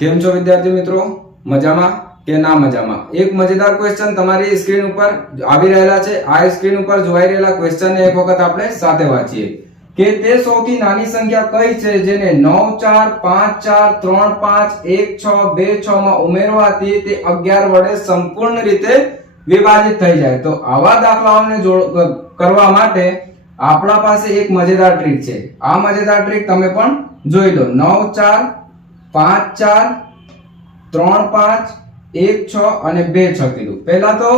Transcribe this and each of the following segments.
કેમ છો વિદ્યાર્થી મિત્રો? મજામાં કે ના મજામાં? એક મજેદાર ક્વેશ્ચન તમારી સ્ક્રીન ઉપર આવી રહેલા છે. આ સ્ક્રીન ઉપર જોવાઈ રહેલા ક્વેશ્ચનને એક વખત આપણે સાથે વાંચીએ કે તે સૌથી નાની સંખ્યા કઈ છે જેને 9 4 5 4 3 5 1 6 2 6 માં ઉમેરવાથી તે 11 વડે સંપૂર્ણ રીતે વિભાજિત થઈ જાય. તો આવા દાખલાઓને કરવા માટે આપણા પાસે એક મજેદાર ટ્રીક છે. આ મજેદાર ટ્રીક તમે પણ જોઈ લો. 9 4 5 4 3 5 1 6 અને 2 6 કીધું. પહેલા તો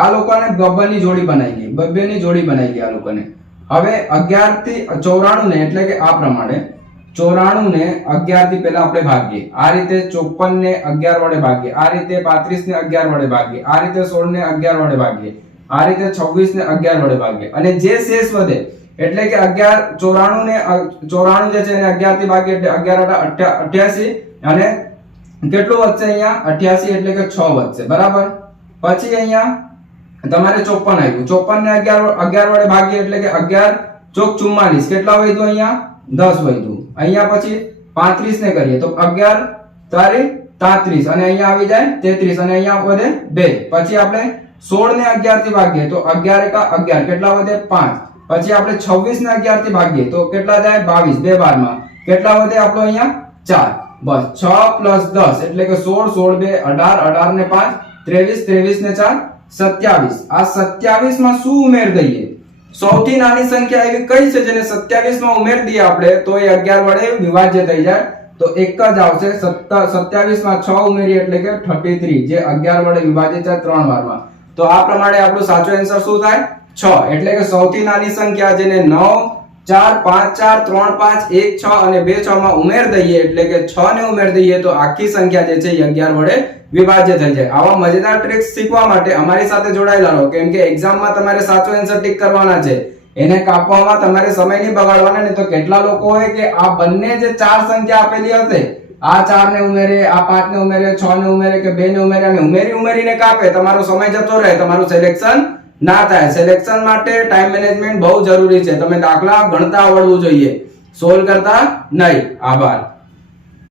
આ લોકોને બબ્બરની જોડી બનાવી લી, બબ્બેની જોડી બનાવી લી આ લોકોને. હવે 11 થી 94 ને એટલે કે આ પ્રમાણે 94 ને 11 થી પહેલા આપણે ભાગીએ. આ રીતે 54 ને 11 વડે ભાગીએ. આ રીતે 35 ને 11 વડે ભાગીએ. આ રીતે 16 ને 11 વડે ભાગીએ. આ રીતે 26 ને 11 વડે ભાગીએ. અને જે શેષ વધે એટલે કે 11 94 જે છે એને 11 થી ભાગીએ એટલે 11 88 અને કેટલું વધશે અહીંયા 88 એટલે કે 6 વધશે. બરાબર. પછી અહીંયા તમારે 54 આવ્યું. 54 ને 11 વડે ભાગીએ એટલે કે 11 ચોક 44 કેટલા વધ્યું? અહીંયા 10 વધ્યું. અહીંયા પછી 35 ને કરીએ તો 11 તારી 33 અને અહીંયા આવી જાય 33 અને અહીંયા વધે 2. પછી આપણે 16 ને 11 થી ભાગીએ તો 11 એકા 11 કેટલા વધે? 5. પછી આપણે 26 ને 11 થી ભાગીએ તો કેટલા જાય? 22. 2 12 માં કેટલા વધે? આપણો અહીંયા 4. બસ 6 + 10 એટલે કે 16 16 2 18 18 ને 5 23 23 ને 4 27. આ 27 માં શું ઉમેર દઈએ? સૌથી નાની સંખ્યા એવી કઈ છે જેને 27 માં ઉમેર દઈએ આપણે તો એ 11 વડે વિભાજ્ય થઈ જાય. તો એક જ આવશે. 27 માં 6 ઉમેરીએ એટલે કે 33 જે 11 વડે વિભાજિત થાય 3 વારમાં. તો આ પ્રમાણે આપણો સાચો આન્સર શું થાય? 6. એટલે કે સૌથી નાની સંખ્યા જેને 9 4 5 4 3 5 1 6 અને 2 6 માં ઉમેર દઈએ એટલે કે 6 ને ઉમેર દઈએ તો આખી સંખ્યા જે છે એ 11 વડે વિભાજ્ય થઈ જાય. આવા મજેદાર ટ્રિક્સ શીખવા માટે અમારી સાથે જોડાયેલા રહો, કેમ કે એક્ઝામમાં તમારે સાચો આન્સર ટિક કરવાના છે. એને કાપવામાં તમારે સમય નહીં બગાડવાનો. ને તો કેટલા લોકો હોય કે આ બંને જે ચાર સંખ્યા આપેલી હશે આ 4 ને ઉમેરે, આ 5 ને ઉમેરે, 6 ને ઉમેરે કે 2 ને ઉમેરે અને ઉમેરીને કાપે. તમારો સમય જતો રહે, તમારું સિલેક્શન ના થાય. સિલેક્શન માટે ટાઈમ મેનેજમેન્ટ બહુ જરૂરી છે. તમે દાખલા ગણતા આવડવું જોઈએ, સોલ્વ કરતા નહીં. આભાર.